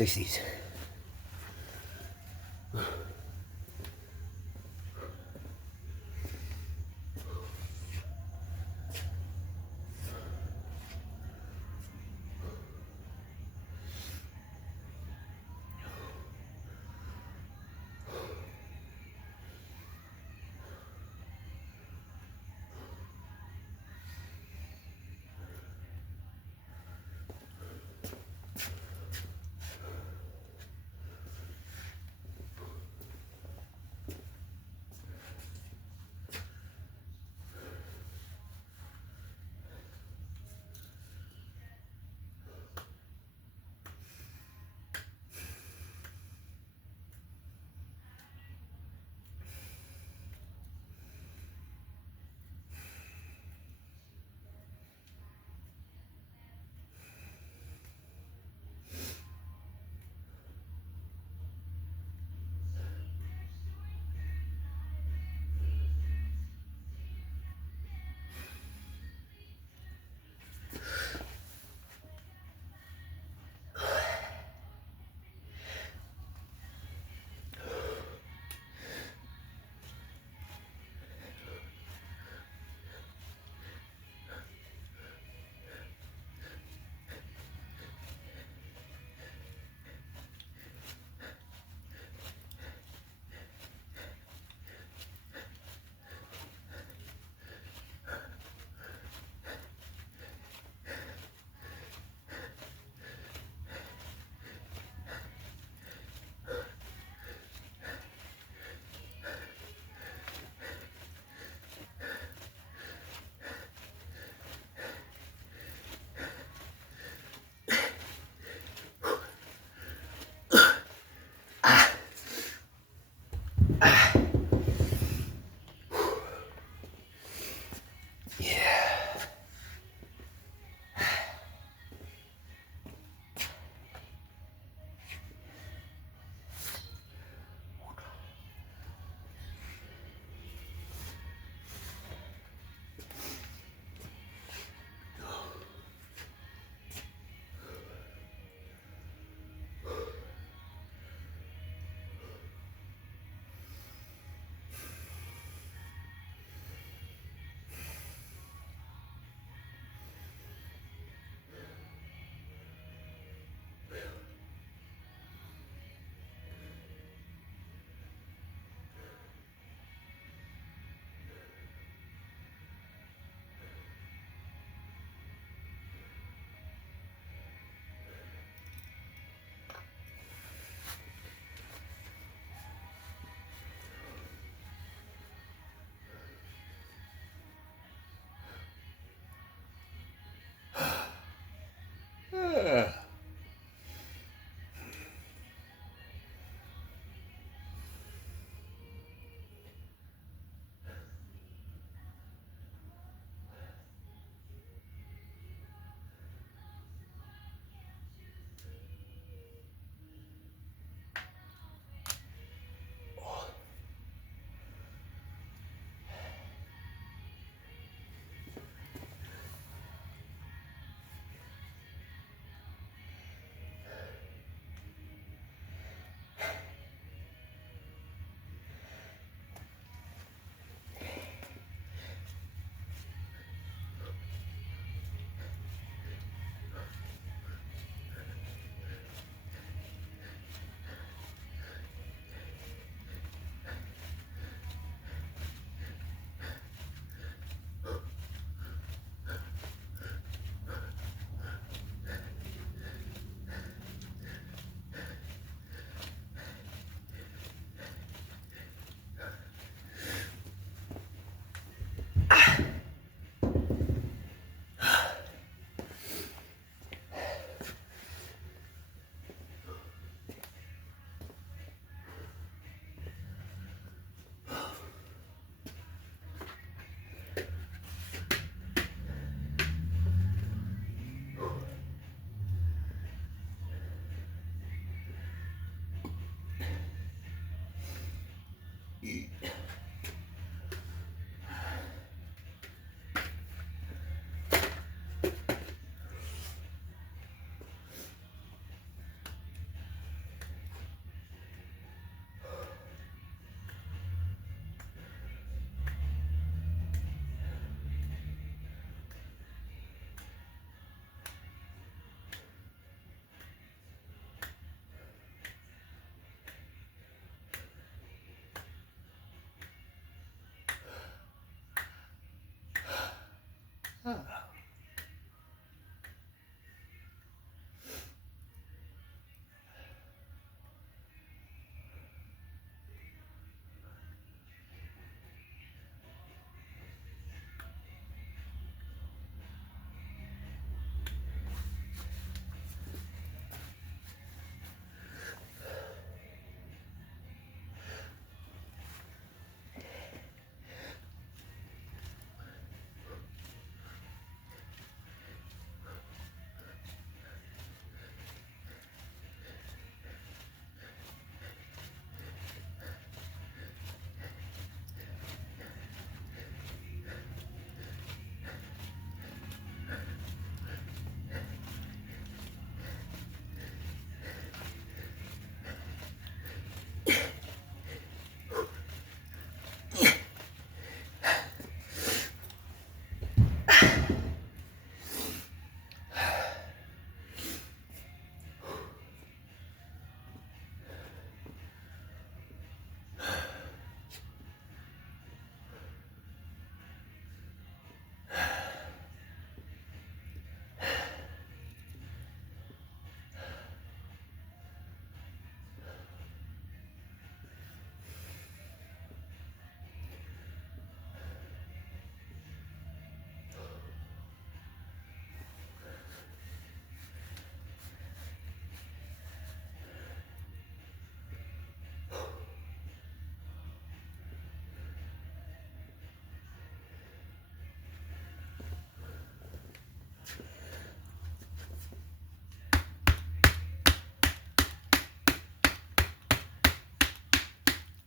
60s.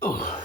Oh.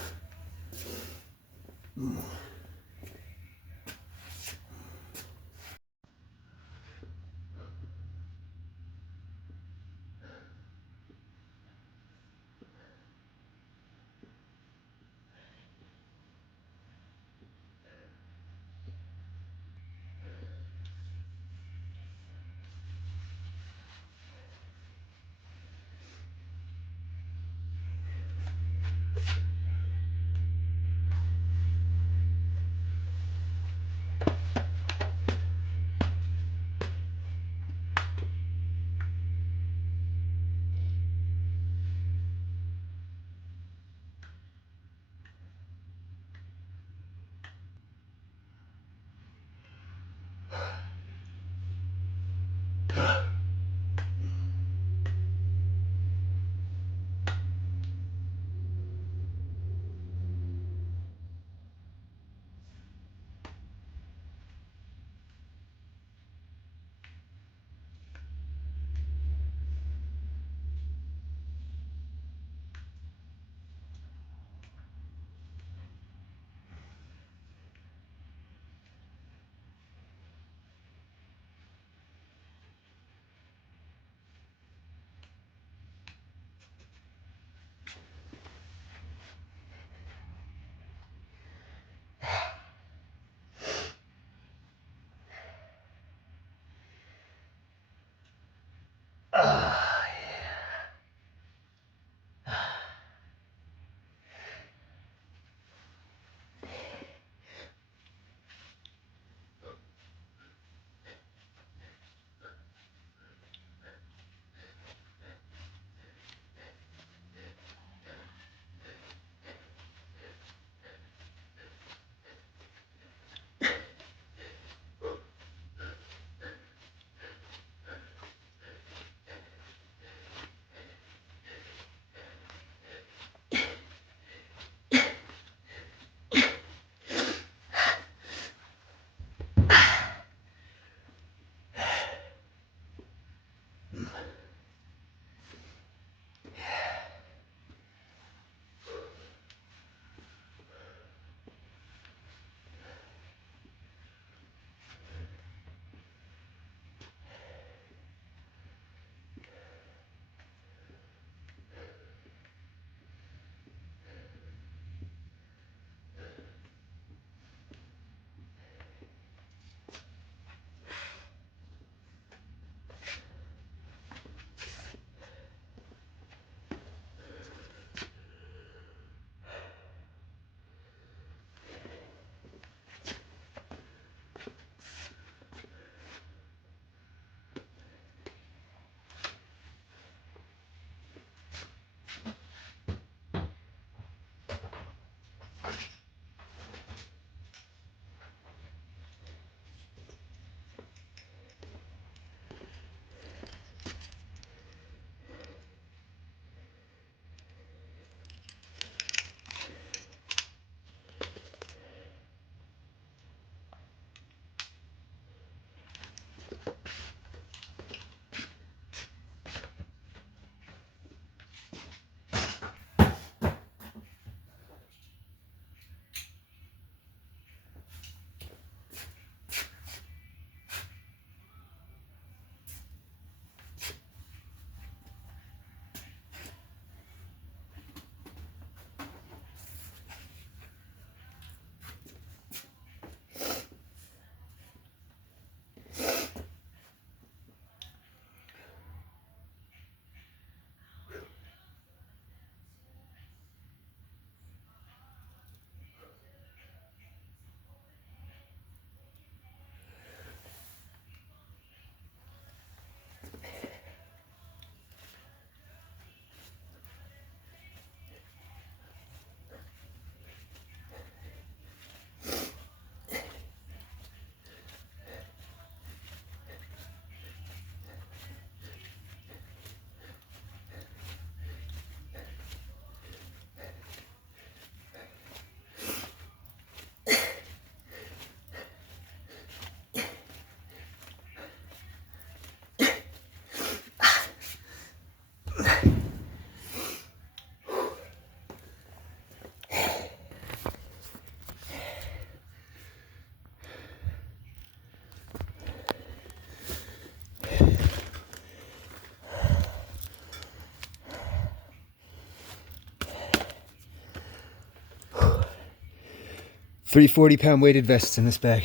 Three 40-pound weighted vests in this bag.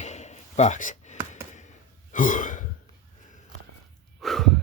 Box. Whew. Whew.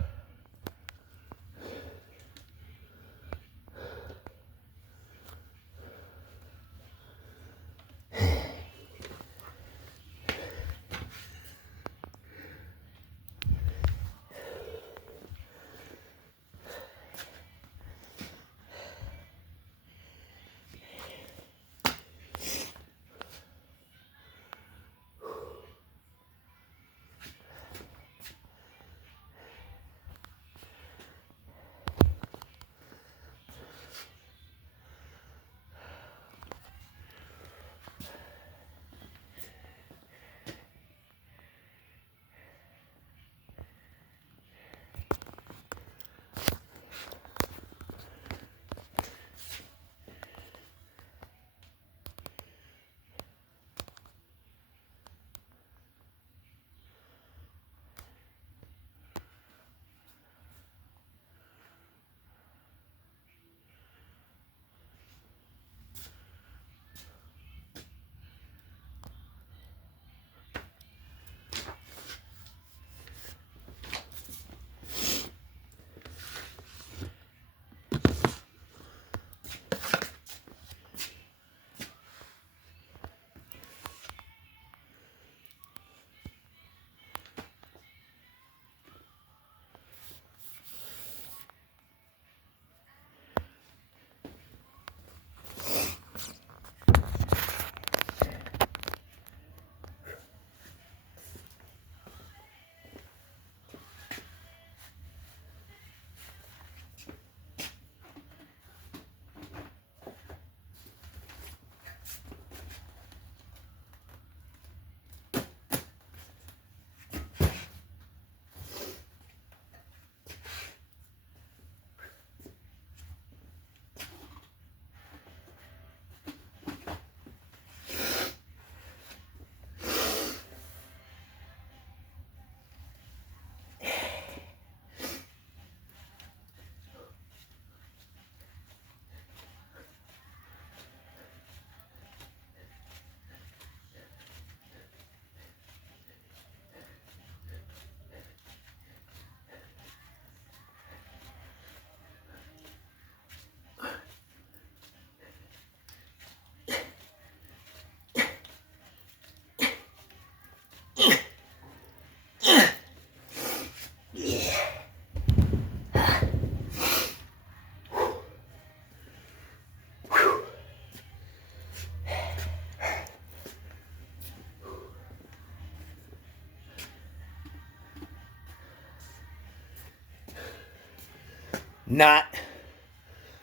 Not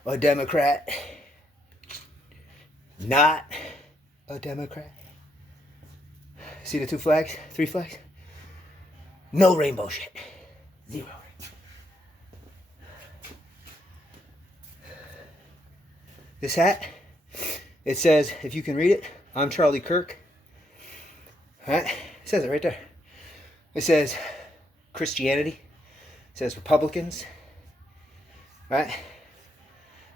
a Democrat. Not a Democrat. See the 2 flags? 3 flags? No rainbow shit. 0. This hat, it says, if you can read it, I'm Charlie Kirk. All right? It says it right there. It says Christianity. It says Republicans. Right?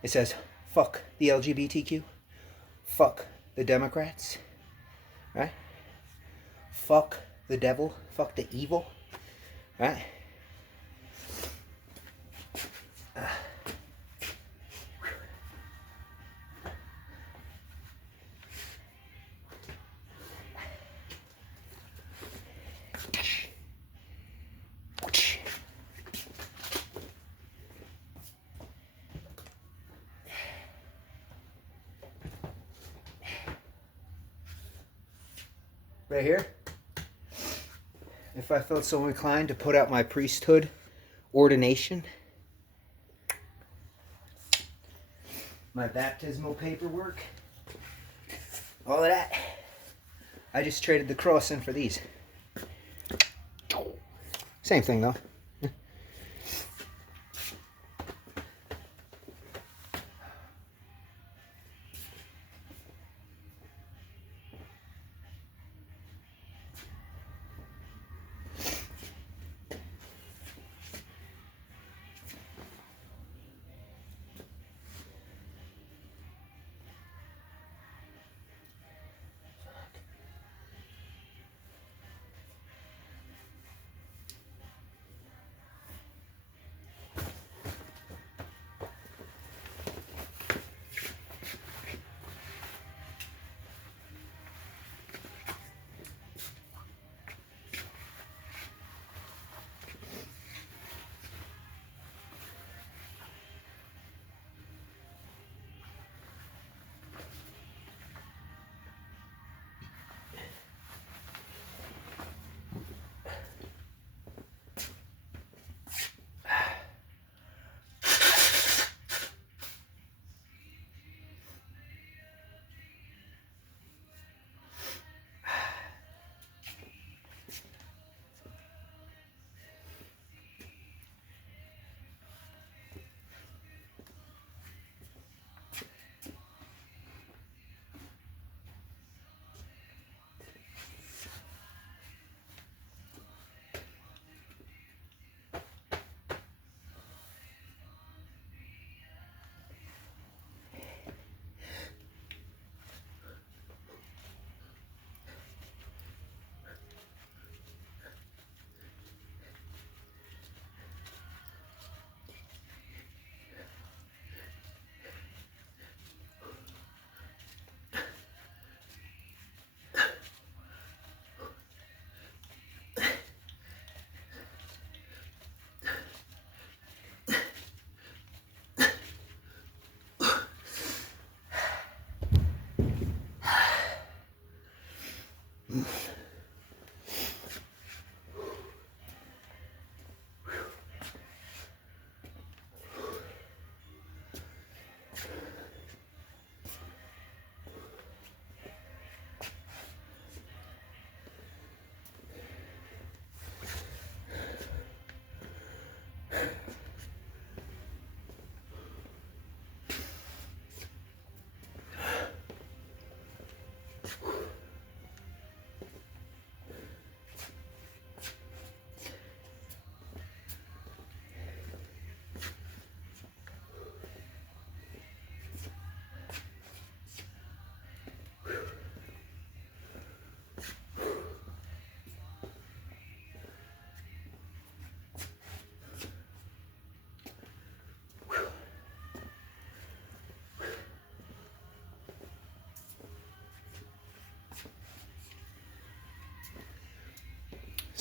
It says, fuck the LGBTQ. Fuck the Democrats. Right? Fuck the devil. Fuck the evil. Right? Right here, if I felt so inclined to put out my priesthood ordination, my baptismal paperwork, all of that, I just traded the cross in for these. Same thing though.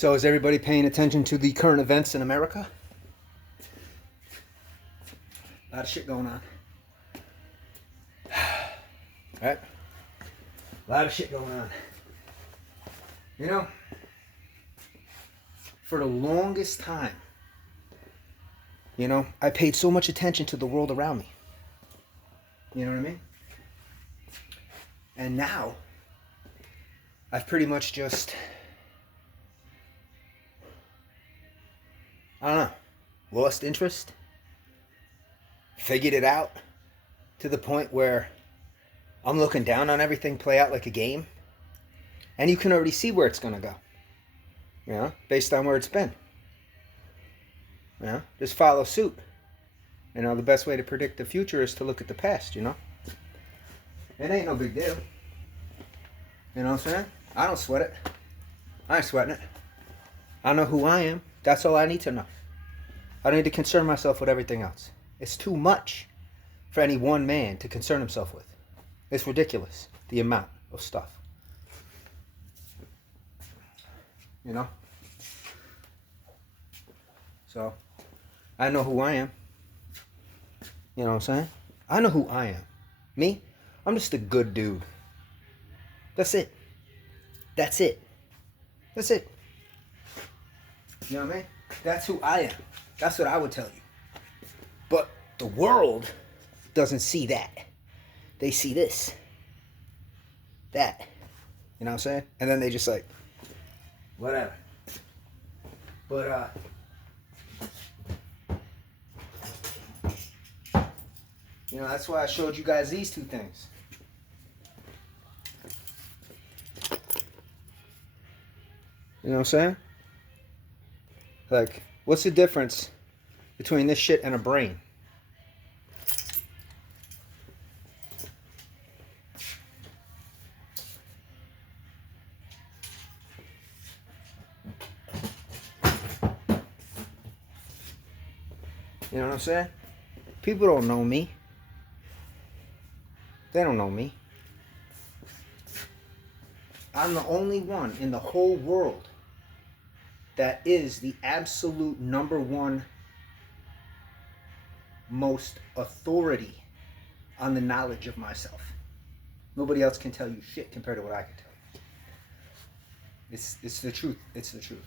So is everybody paying attention to the current events in America? A lot of shit going on. Right? A lot of shit going on. You know, for the longest time, you know, I paid so much attention to the world around me. You know what I mean? And now, I've pretty much just, I don't know, lost interest, figured it out to the point where I'm looking down on everything play out like a game. And you can already see where it's going to go, you know, based on where it's been. You know, just follow suit. You know, the best way to predict the future is to look at the past, you know. It ain't no big deal. You know what I'm saying? I don't sweat it. I ain't sweating it. I know who I am. That's all I need to know. I don't need to concern myself with everything else. It's too much for any one man to concern himself with. It's ridiculous, the amount of stuff. You know? So, I know who I am. You know what I'm saying? I know who I am. Me? I'm just a good dude. That's it. That's it. That's it. You know what I mean? That's who I am. That's what I would tell you. But the world doesn't see that. They see this. That. You know what I'm saying? And then they just like, whatever. But, you know, that's why I showed you guys these two things. You know what I'm saying? Like, what's the difference between this shit and a brain? You know what I'm saying? People don't know me. They don't know me. I'm the only one in the whole world that is the absolute number one most authority on the knowledge of myself. Nobody else can tell you shit compared to what I can tell you. It's the truth. It's the truth.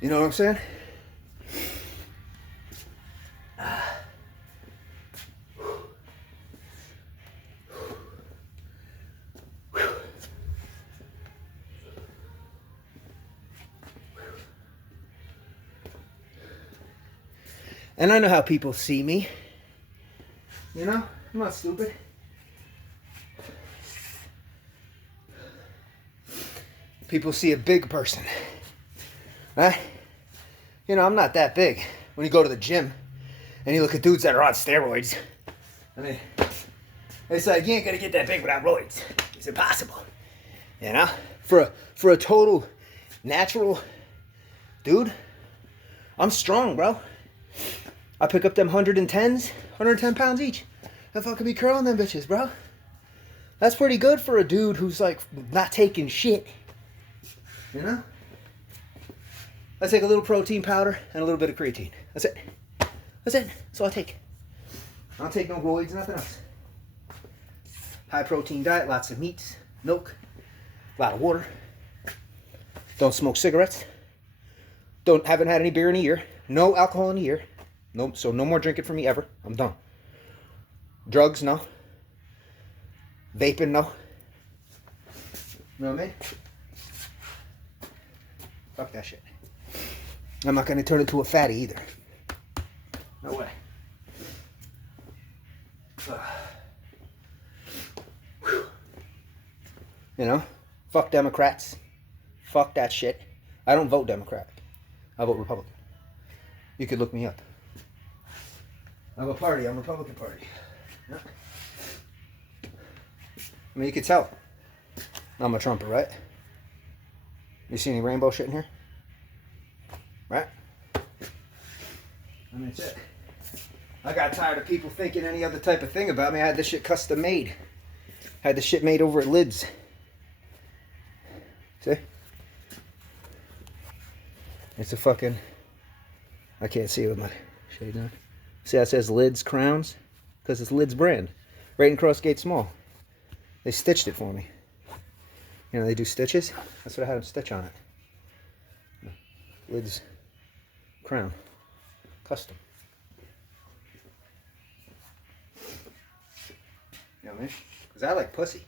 You know what I'm saying? And I know how people see me. You know? I'm not stupid. People see a big person. Right? You know, I'm not that big. When you go to the gym and you look at dudes that are on steroids, I mean, it's like, you ain't gonna get that big without roids. It's impossible. You know? For a total natural dude, I'm strong, bro. I pick up them 110s, 110 pounds each. I fucking be curling them bitches, bro. That's pretty good for a dude who's like not taking shit. You know? I take a little protein powder and a little bit of creatine. That's it. That's it. That's all I take. I don't take no roids, nothing else. High protein diet, lots of meats, milk, a lot of water. Don't smoke cigarettes. Haven't had any beer in a year. No alcohol in a year. No, so no more drinking for me ever. I'm done. Drugs, no. Vaping, no. You know what I mean? Fuck that shit. I'm not going to turn into a fatty either. No way. You know? Fuck Democrats. Fuck that shit. I don't vote Democrat. I vote Republican. You could look me up. I'm a party. I'm a Republican Party. Yeah. I mean, you could tell. I'm a Trumper, right? You see any rainbow shit in here? Right? I mean, that's it. I got tired of people thinking any other type of thing about me. I had this shit custom made. Had this shit made over at Lids. See? It's a fucking... I can't see it with my shade on. See how it says Lids Crowns? Because it's Lids brand. Right in Crossgate Mall. They stitched it for me. You know, they do stitches. That's what I had them stitch on it. Lids Crown. Custom. You know what I mean? Because I like pussy.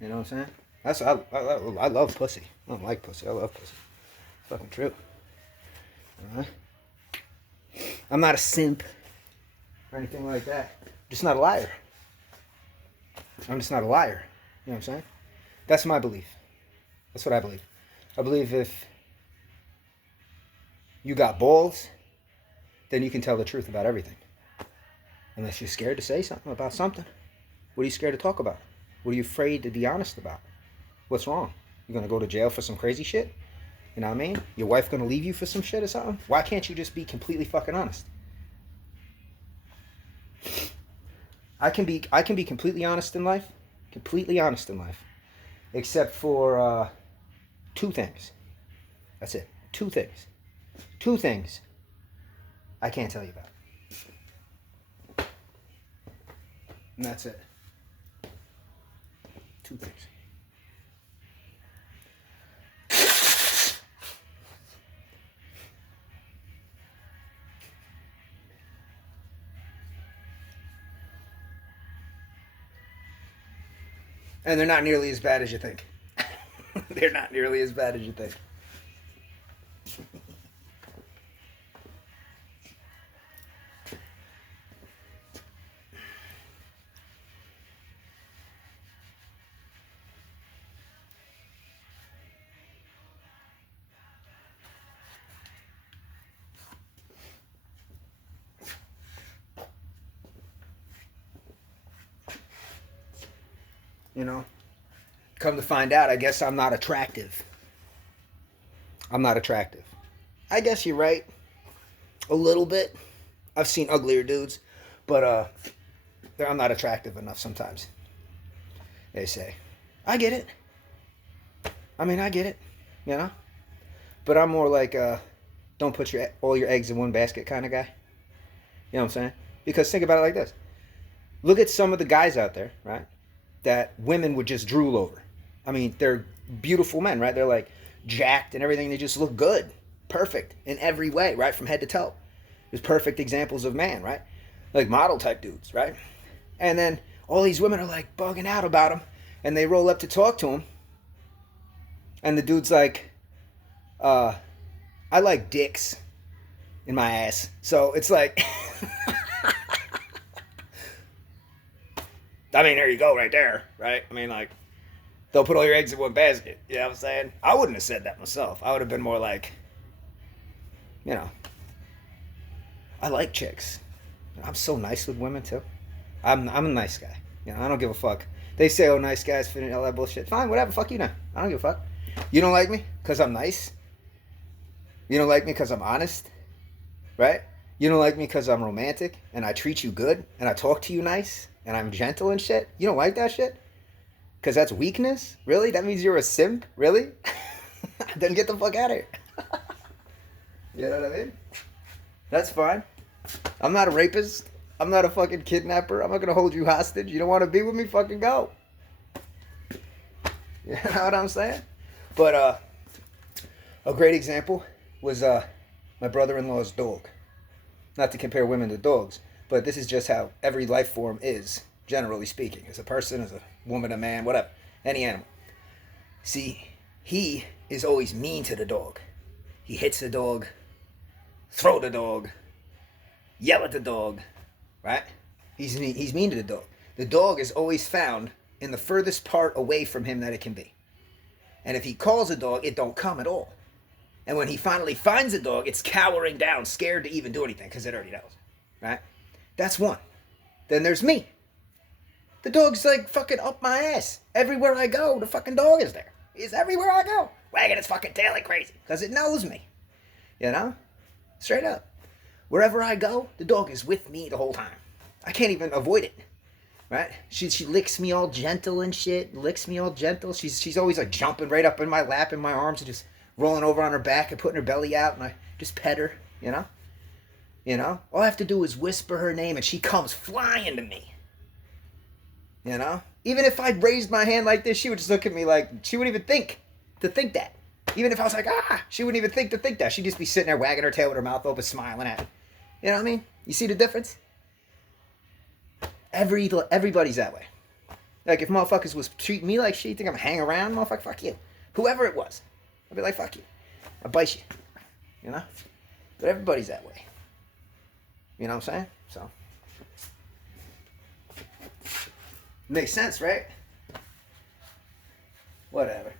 You know what I'm saying? That's I love pussy. I don't like pussy. I love pussy. It's fucking true. Alright? I'm not a simp or anything like that. I'm just not a liar. I'm just not a liar. You know what I'm saying? That's my belief. That's what I believe. I believe if you got balls, then you can tell the truth about everything. Unless you're scared to say something about something. What are you scared to talk about? What are you afraid to be honest about? What's wrong? You're going to go to jail for some crazy shit? You know what I mean? Your wife going to leave you for some shit or something? Why can't you just be completely fucking honest? I can be completely honest in life. Completely honest in life. Except for two things. That's it. Two things. Two things I can't tell you about. And that's it. Two things. And they're not nearly as bad as you think. They're not nearly as bad as you think. You know, come to find out, I guess I'm not attractive. I'm not attractive. I guess you're right. A little bit. I've seen uglier dudes, but I'm not attractive enough sometimes. They say. I get it. I mean, I get it, you know? But I'm more like don't put all your eggs in one basket kind of guy. You know what I'm saying? Because think about it like this. Look at some of the guys out there, right? That women would just drool over. I mean, they're beautiful men, right? They're like jacked and everything. They just look good. Perfect in every way, right? From head to toe. There's perfect examples of man, right? Like model type dudes, right? And then all these women are like bugging out about him. And they roll up to talk to him. And the dude's like, I like dicks in my ass. So it's like... I mean, there you go right there, right? I mean, like, they'll put all your eggs in one basket. You know what I'm saying? I wouldn't have said that myself. I would have been more like, you know, I like chicks. I'm so nice with women, too. I'm a nice guy. You know, I don't give a fuck. They say, oh, nice guys fit in all that bullshit. Fine, whatever. Fuck you now. I don't give a fuck. You don't like me because I'm nice? You don't like me because I'm honest? Right? You don't like me because I'm romantic and I treat you good and I talk to you nice? And I'm gentle and shit? You don't like that shit? Because that's weakness? Really? That means you're a simp? Really? Then get the fuck out of here. You know what I mean? That's fine. I'm not a rapist. I'm not a fucking kidnapper. I'm not going to hold you hostage. You don't want to be with me? Fucking go. You know what I'm saying? But a great example was my brother-in-law's dog. Not to compare women to dogs. But this is just how every life form is, generally speaking. As a person, as a woman, a man, whatever. Any animal. See, he is always mean to the dog. He hits the dog. throw the dog, yell at the dog, right? He's mean to the dog. The dog is always found in the furthest part away from him that it can be. And if he calls a dog, it don't come at all. And when he finally finds a dog, it's cowering down, scared to even do anything because it already knows, right? That's one. Then there's me. The dog's like fucking up my ass. Everywhere I go, the fucking dog is there. He's everywhere I go, wagging its fucking tail like crazy because it knows me, you know? Straight up. Wherever I go, the dog is with me the whole time. I can't even avoid it, right? She licks me all gentle and shit, licks me all gentle. She's always like jumping right up in my lap, in my arms, and just rolling over on her back and putting her belly out, and I just pet her, you know? You know? All I have to do is whisper her name, and she comes flying to me. You know? Even if I'd raised my hand like this, she would just look at me like, she wouldn't even think to think that. Even if I was like, she wouldn't even think to think that. She'd just be sitting there wagging her tail with her mouth open, smiling at me. You know what I mean? You see the difference? Everybody's that way. Like, if motherfuckers was treating me like shit, you think I'm hanging around? Motherfucker, fuck you. Whoever it was. I'd be like, fuck you. I'll bite you. You know? But everybody's that way. You know what I'm saying? So. Makes sense, right? Whatever.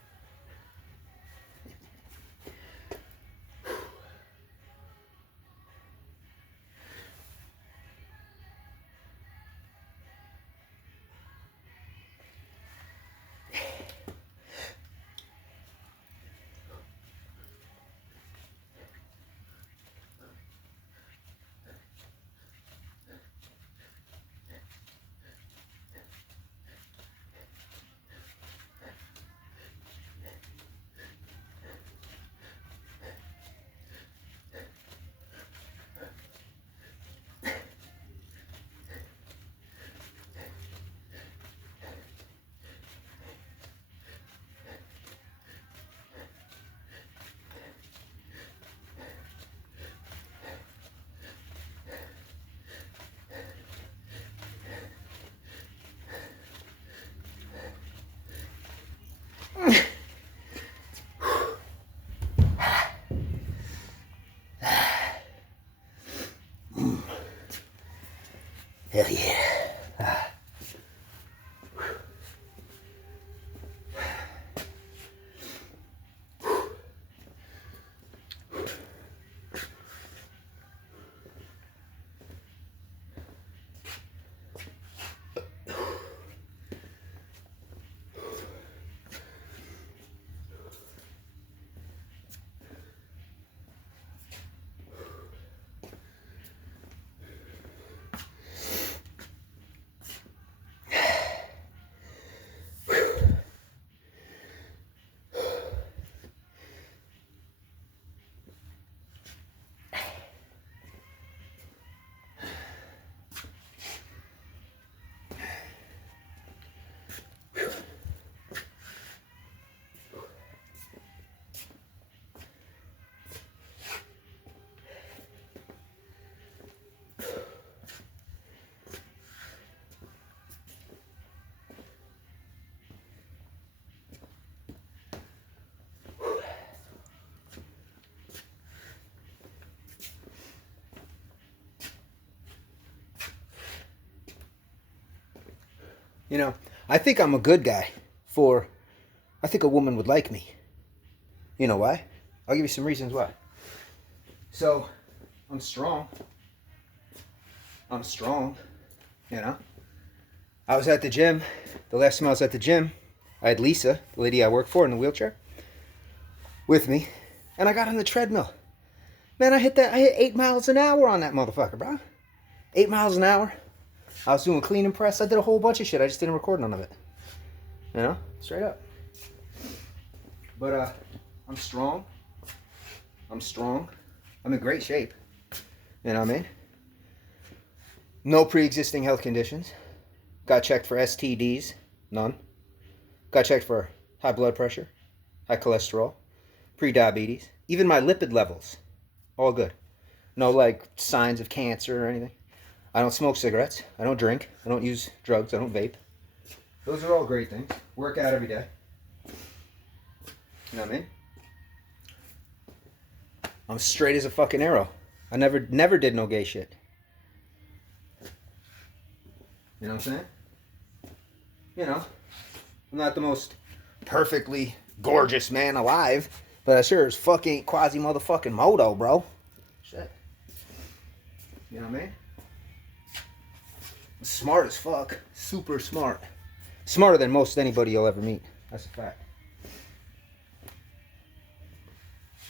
Hell yeah. You know, I think I'm a good guy I think a woman would like me. You know why? I'll give you some reasons why. So, I'm strong, you know. I was at the gym. The last time I was at the gym, I had Lisa, the lady I work for in the wheelchair, with me. And I got on the treadmill. Man, I hit 8 miles an hour on that motherfucker, bro. 8 miles an hour. I was doing clean and press. I did a whole bunch of shit. I just didn't record none of it. You know? Straight up. But, I'm strong. I'm in great shape. You know what I mean? No pre-existing health conditions. Got checked for STDs. None. Got checked for high blood pressure, high cholesterol, pre-diabetes. Even my lipid levels. All good. No, like, signs of cancer or anything. I don't smoke cigarettes. I don't drink. I don't use drugs. I don't vape. Those are all great things. Work out every day. You know what I mean? I'm straight as a fucking arrow. I never did no gay shit. You know what I'm saying? You know, I'm not the most perfectly gorgeous man alive, but I sure as fuck ain't quasi motherfucking moto, bro. Shit. You know what I mean? Smart as fuck. Super smart. Smarter than most anybody you'll ever meet. That's a fact.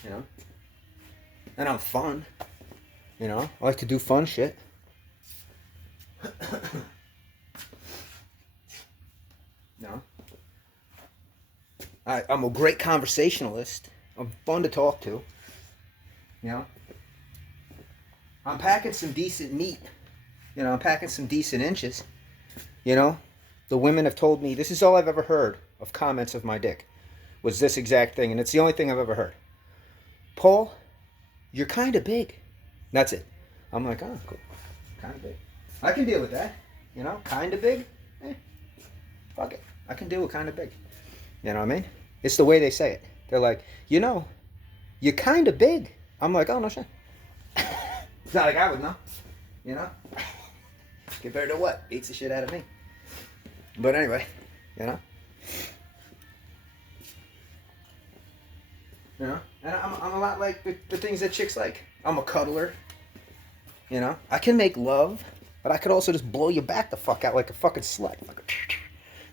You know? And I'm fun. You know? I like to do fun shit. No. I'm a great conversationalist. I'm fun to talk to. You know? I'm packing some decent meat. You know, I'm packing some decent inches. You know? The women have told me, this is all I've ever heard of comments of my dick, was this exact thing, and it's the only thing I've ever heard. Paul, you're kind of big. That's it. I'm like, oh, cool. Kind of big. I can deal with that. You know, kind of big. Fuck it. I can deal with kind of big. You know what I mean? It's the way they say it. They're like, you know, you're kind of big. I'm like, oh, no shit. It's not like I would know. You know? Compared to what? Beats the shit out of me. But anyway, you know? You know? And I'm a lot like the things that chicks like. I'm a cuddler. You know? I can make love, but I could also just blow you back the fuck out like a fucking slut.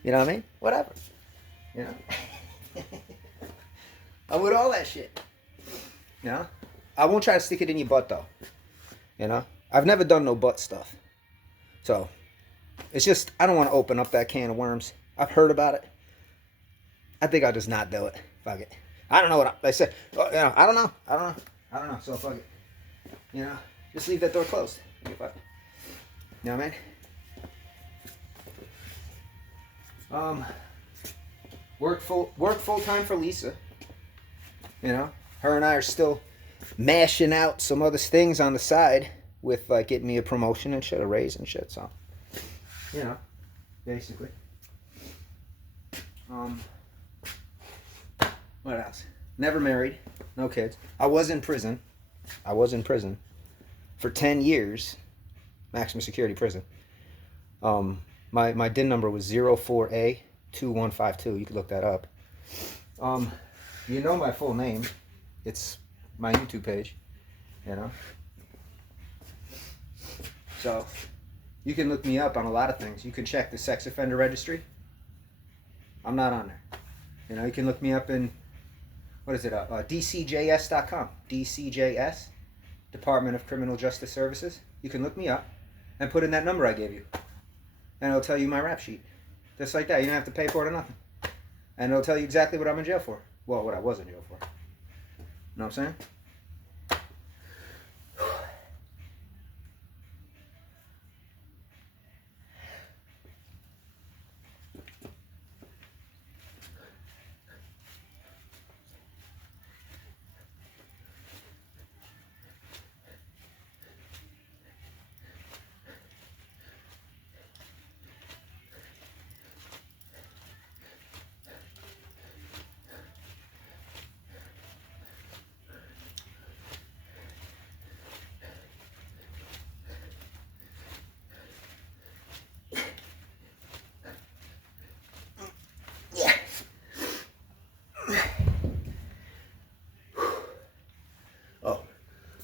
You know what I mean? Whatever. You know? I'm with all that shit. You know? I won't try to stick it in your butt though. You know? I've never done no butt stuff. So, it's just, I don't want to open up that can of worms. I've heard about it. I think I'll just not do it. Fuck it. I don't know what they said. You know, I don't know. So fuck it. You know, just leave that door closed. You know what I mean? Work full time for Lisa. You know, her and I are still mashing out some other things on the side with like getting me a promotion and shit, a raise and shit. So, you know, basically. What else? Never married, no kids. I was in prison for 10 years, maximum security prison. My DIN number was 04A2152. You could look that up. You know my full name. It's my YouTube page, you know. So, you can look me up on a lot of things. You can check the sex offender registry. I'm not on there. You know, you can look me up in, what is it, DCJS.com. DCJS, Department of Criminal Justice Services. You can look me up and put in that number I gave you. And it'll tell you my rap sheet. Just like that. You don't have to pay for it or nothing. And it'll tell you exactly what I'm in jail for. Well, what I was in jail for. You know what I'm saying?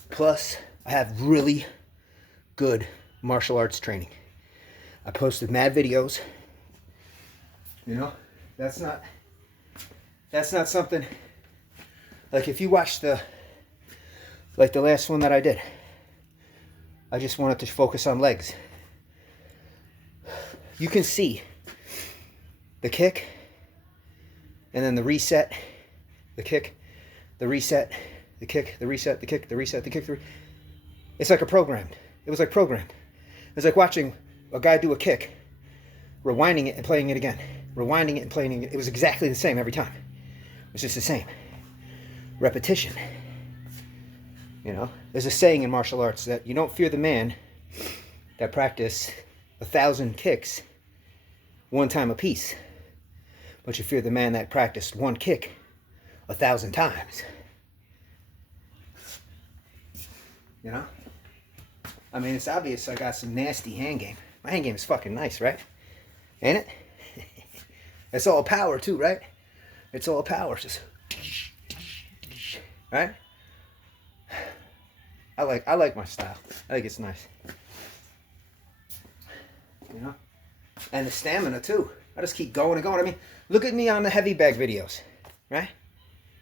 Plus, I have really good martial arts training. I posted mad videos. You know, that's not something, like if you watch the last one that I did, I just wanted to focus on legs. You can see the kick, and then the reset, the kick, the reset, the kick, the reset, the kick, the reset, the kick. It's like programmed. It was like programmed. It was like watching a guy do a kick, rewinding it and playing it again. Rewinding it and playing it. It was exactly the same every time. It was just the same. Repetition. You know, there's a saying in martial arts that you don't fear the man that practiced 1,000 kicks one time a piece, but you fear the man that practiced one kick 1,000 times. You know? I mean, it's obvious I got some nasty hand game. My hand game is fucking nice, right? Ain't it? It's all power too, right? It's all power. Just right? I like my style. I think it's nice. You know? And the stamina too. I just keep going and going. I mean, look at me on the heavy bag videos, right?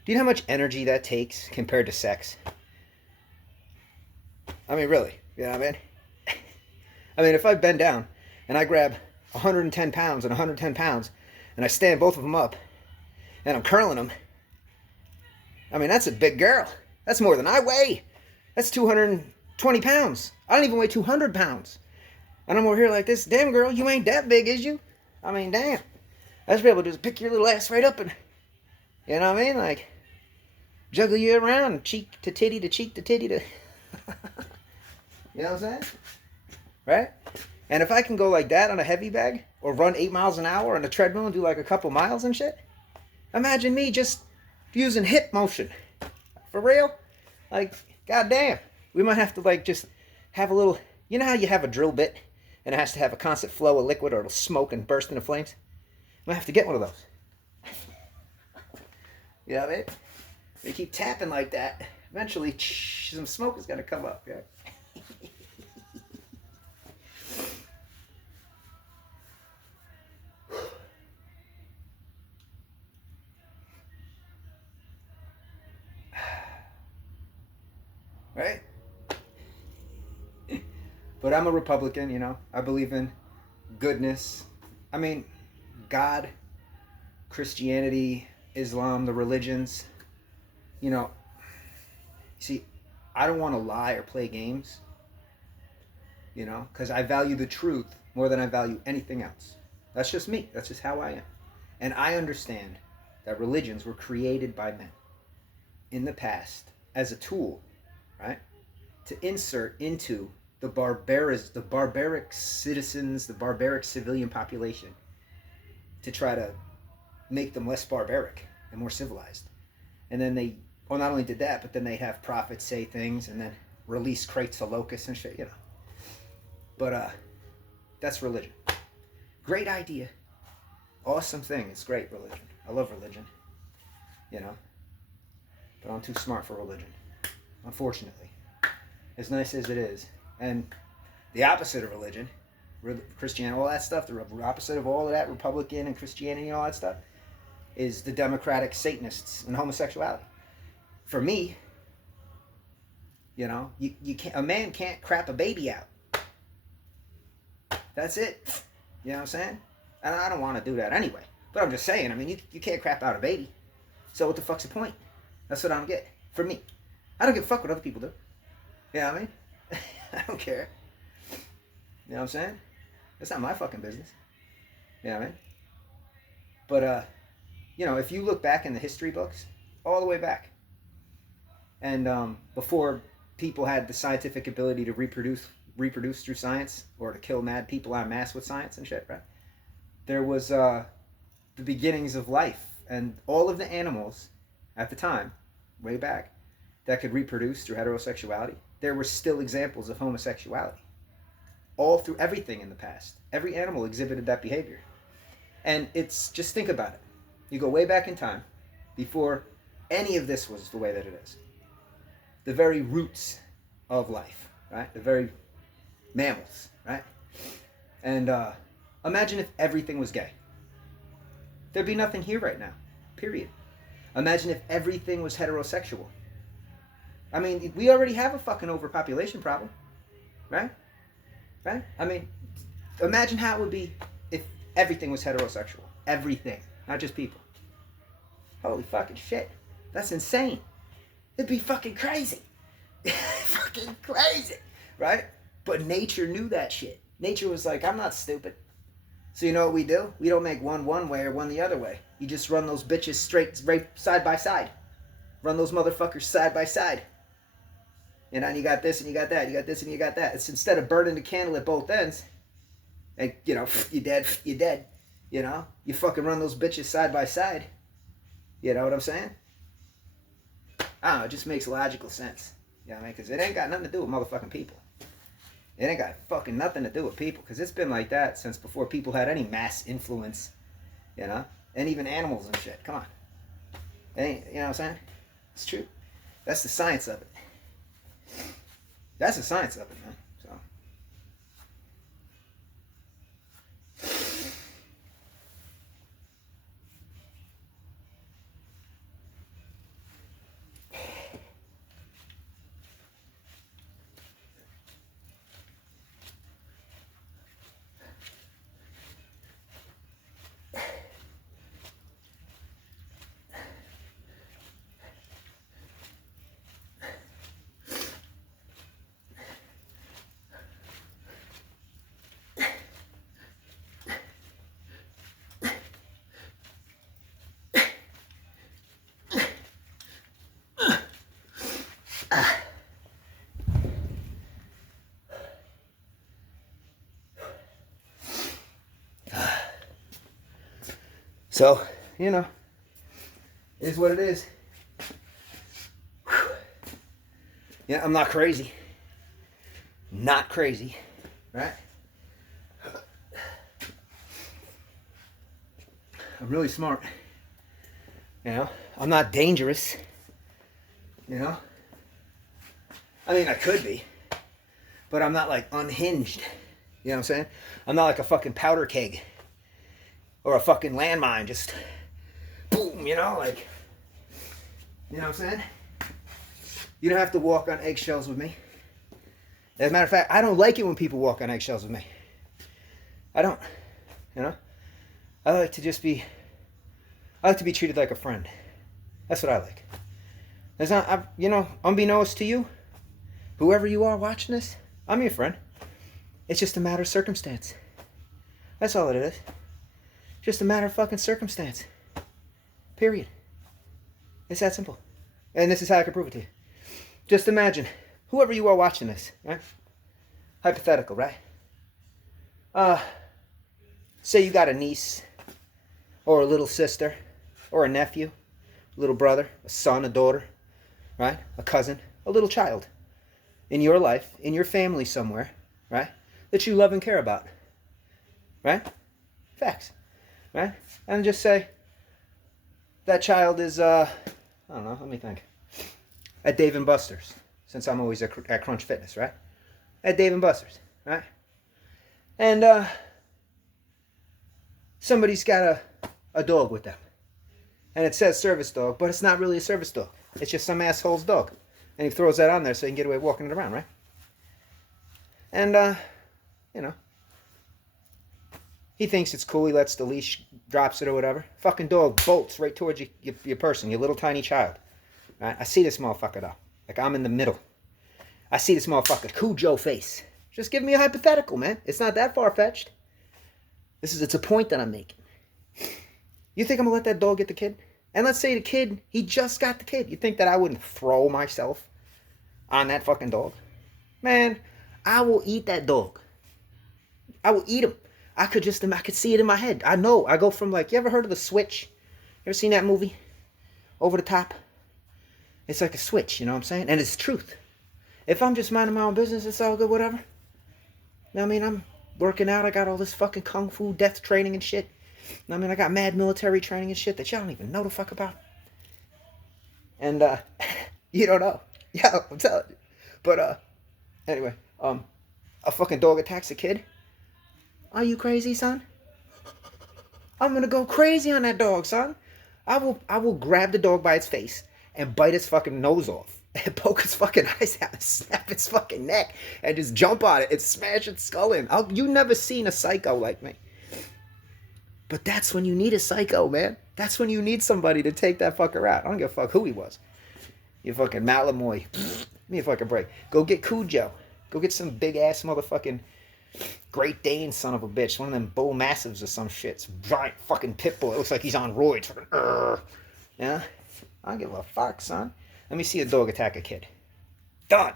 Do you know how much energy that takes compared to sex? I mean, really. You know what I mean? I mean, if I bend down and I grab 110 pounds and 110 pounds and I stand both of them up and I'm curling them, I mean, that's a big girl. That's more than I weigh. That's 220 pounds. I don't even weigh 200 pounds. And I'm over here like this. Damn, girl, you ain't that big, is you? I mean, damn. I just be able to just pick your little ass right up and, you know what I mean? Like, juggle you around, cheek to titty to cheek to titty to... You know what I'm saying? Right? And if I can go like that on a heavy bag, or run 8 miles an hour on a treadmill and do like a couple miles and shit, imagine me just using hip motion. For real? Like, goddamn. We might have to like just have a little... You know how you have a drill bit and it has to have a constant flow of liquid or it'll smoke and burst into flames? We might have to get one of those. You know what I mean? We keep tapping like that. Eventually, some smoke is going to come up. Yeah. Right? But I'm a Republican, you know. I believe in goodness. I mean, God, Christianity, Islam, the religions. You know, see, I don't want to lie or play games. You know, because I value the truth more than I value anything else. That's just me. That's just how I am. And I understand that religions were created by men in the past as a tool, right, to insert into the barbaric citizens, the barbaric civilian population, to try to make them less barbaric and more civilized. And then they, well, not only did that, but then they have prophets say things and then release crates of locusts and shit, you know. But that's religion. Great idea. Awesome thing. It's great, religion. I love religion. You know. But I'm too smart for religion. Unfortunately. As nice as it is. And the opposite of religion, Christianity, all that stuff, the opposite of all of that, Republican and Christianity and all that stuff, is the democratic Satanists and homosexuality. For me, you know, you can't, a man can't crap a baby out. That's it. You know what I'm saying? And I don't want to do that anyway. But I'm just saying, I mean, you can't crap out a baby. So what the fuck's the point? That's what I don't get. For me. I don't give a fuck what other people do. You know what I mean? I don't care. You know what I'm saying? That's not my fucking business. You know what I mean? But, you know, if you look back in the history books, all the way back, and before people had the scientific ability to reproduce through science, or to kill mad people en masse with science and shit, right? There was the beginnings of life, and all of the animals at the time, way back, that could reproduce through heterosexuality, there were still examples of homosexuality. All through everything in the past. Every animal exhibited that behavior. And it's, just think about it. You go way back in time, before any of this was the way that it is. The very roots of life, right? The very mammals, right? And imagine if everything was gay. There'd be nothing here right now, period. Imagine if everything was heterosexual. I mean, we already have a fucking overpopulation problem, right? Right? I mean, imagine how it would be if everything was heterosexual. Everything, not just people. Holy fucking shit. That's insane. It'd be fucking crazy. Fucking crazy, right? But nature knew that shit. Nature was like, I'm not stupid. So you know what we do? We don't make one way or one the other way. You just run those bitches straight, right, side by side. Run those motherfuckers side by side. You know, and you got this and you got that. You got this and you got that. It's instead of burning the candle at both ends, and, you know, you're dead, you're dead. You know? You fucking run those bitches side by side. You know what I'm saying? I don't know, it just makes logical sense. You know what I mean? Because it ain't got nothing to do with motherfucking people. It ain't got fucking nothing to do with people. Because it's been like that since before people had any mass influence. You know? And even animals and shit. Come on. It ain't, you know what I'm saying? It's true. That's the science of it. That's the science of it, man. So. So, you know, it is what it is. Whew. Yeah, I'm not crazy. Not crazy, right? I'm really smart. You know, I'm not dangerous. You know? I mean, I could be. But I'm not like unhinged. You know what I'm saying? I'm not like a fucking powder keg. Or a fucking landmine, just boom, you know, like, you know what I'm saying? You don't have to walk on eggshells with me. As a matter of fact, I don't like it when people walk on eggshells with me. I don't, you know? I like to be treated like a friend. That's what I like. It's not, you know, unbeknownst to you, whoever you are watching this, I'm your friend. It's just a matter of circumstance. That's all it is. Just a matter of fucking circumstance. Period. It's that simple. And this is how I can prove it to you. Just imagine, whoever you are watching this, right? Hypothetical, right? Say you got a niece, or a little sister, or a nephew, a little brother, a son, a daughter, right? A cousin, a little child. In your life, in your family somewhere, right? That you love and care about. Right? Facts. Right? And just say, that child is, I don't know, let me think. At Dave & Buster's, since I'm always at Crunch Fitness, right? At Dave & Buster's, right? And, somebody's got a dog with them. And it says service dog, but it's not really a service dog. It's just some asshole's dog. And he throws that on there so he can get away walking it around, right? And, you know, he thinks it's cool. He lets the leash, drops it or whatever. Fucking dog bolts right towards your person, your little tiny child. Right? I see this motherfucker though. Like I'm in the middle. I see this motherfucker. Cujo face. Just give me a hypothetical, man. It's not that far-fetched. It's a point that I'm making. You think I'm going to let that dog get the kid? And let's say the kid, he just got the kid. You think that I wouldn't throw myself on that fucking dog? Man, I will eat that dog. I will eat him. I could see it in my head. I know. I go from like, you ever heard of The Switch? You ever seen that movie? Over the Top? It's like a switch, you know what I'm saying? And it's truth. If I'm just minding my own business, it's all good, whatever. You know what I mean? I'm working out. I got all this fucking kung fu death training and shit. I mean, I got mad military training and shit that y'all don't even know the fuck about. And, you don't know. Yeah, I'm telling you. But, anyway, a fucking dog attacks a kid. Are you crazy, son? I'm gonna go crazy on that dog, son. I will grab the dog by its face and bite its fucking nose off and poke its fucking eyes out and snap its fucking neck and just jump on it and smash its skull in. You never seen a psycho like me. But that's when you need a psycho, man. That's when you need somebody to take that fucker out. I don't give a fuck who he was. You fucking Malamoy. Give me a fucking break. Go get Cujo. Go get some big ass motherfucking Great Dane son of a bitch. One of them bull massives or some shit. Some giant fucking pit bull. It looks like he's on roids. Yeah? I don't give a fuck, son. Let me see a dog attack a kid. Done.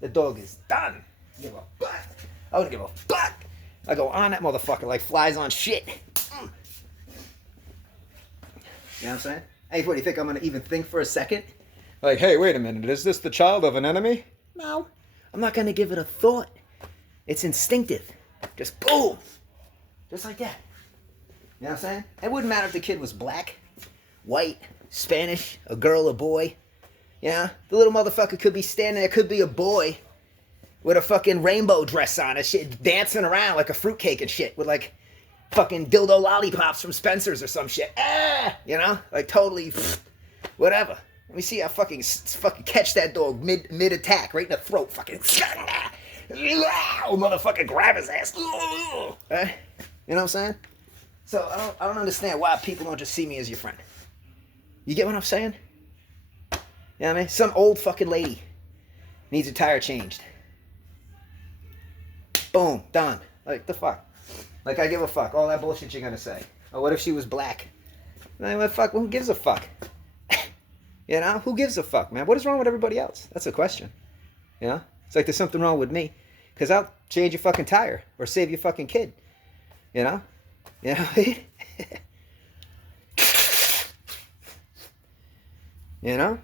The dog is done. I give a fuck. I wouldn't give a fuck. I go on that motherfucker like flies on shit. You know what I'm saying? Hey, what do you think? I'm going to even think for a second Like, hey, wait a minute, is this the child of an enemy? No, I'm not gonna give it a thought. It's instinctive. Just boom. Just like that. You know what I'm saying? It wouldn't matter if the kid was black, white, Spanish, a girl, a boy. Yeah, the little motherfucker could be standing there, could be a boy with a fucking rainbow dress on and shit, dancing around like a fruitcake and shit with like fucking dildo lollipops from Spencer's or some shit. Ah! You know? Like totally, whatever. Let me see how fucking catch that dog mid attack, right in the throat. Fucking, motherfucker, grab his ass. You know what I'm saying? So I don't understand why people don't just see me as your friend. You get what I'm saying? You know what I mean? Some old fucking lady needs a tire changed. Boom, done. Like, the fuck? Like, I give a fuck. All that bullshit you're gonna say. Oh, what if she was black? Like, what fuck? Well, who gives a fuck? You know? Who gives a fuck, man? What is wrong with everybody else? That's the question. You know? It's like there's something wrong with me. Because I'll change your fucking tire. Or save your fucking kid. You know? You know what I mean? You know?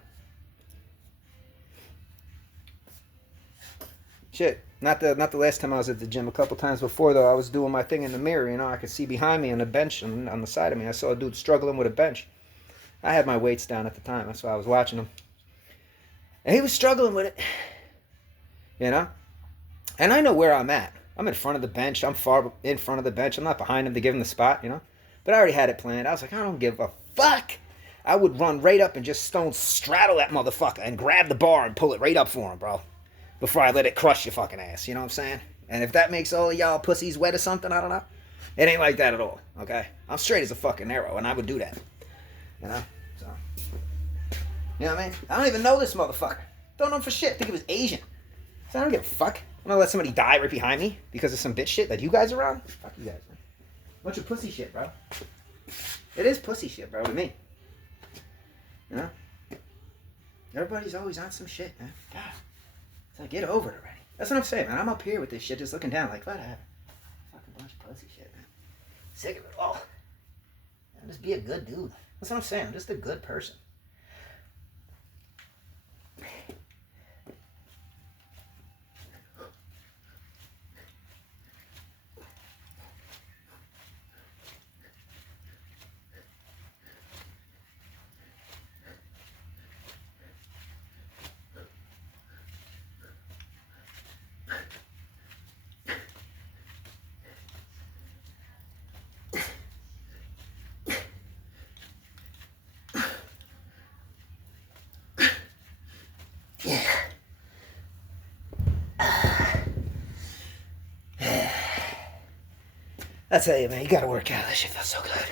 Shit. Not the last time I was at the gym. A couple times before, though, I was doing my thing in the mirror. You know, I could see behind me on the bench on the side of me. I saw a dude struggling with a bench. I had my weights down at the time. That's why I was watching him. And he was struggling with it. You know? And I know where I'm at. I'm in front of the bench. I'm far in front of the bench. I'm not behind him to give him the spot, you know? But I already had it planned. I was like, I don't give a fuck. I would run right up and just stone straddle that motherfucker and grab the bar and pull it right up for him, bro. Before I let it crush your fucking ass. You know what I'm saying? And if that makes all of y'all pussies wet or something, I don't know. It ain't like that at all, okay? I'm straight as a fucking arrow, and I would do that. You know? So. You know what I mean? I don't even know this motherfucker. Don't know him for shit. I think he was Asian. So I don't give a fuck. I'm gonna let somebody die right behind me because of some bitch shit that you guys are on? Fuck you guys, man. Bunch of pussy shit, bro. It is pussy shit, bro, to me. You know? Everybody's always on some shit, man. God. It's like, get over it already. That's what I'm saying, man. I'm up here with this shit just looking down like, whatever. Fucking bunch of pussy shit, man. Sick of it all. Man, just be a good dude. That's what I'm saying. I'm just a good person. I tell you, man, you gotta work out. That shit feels so good.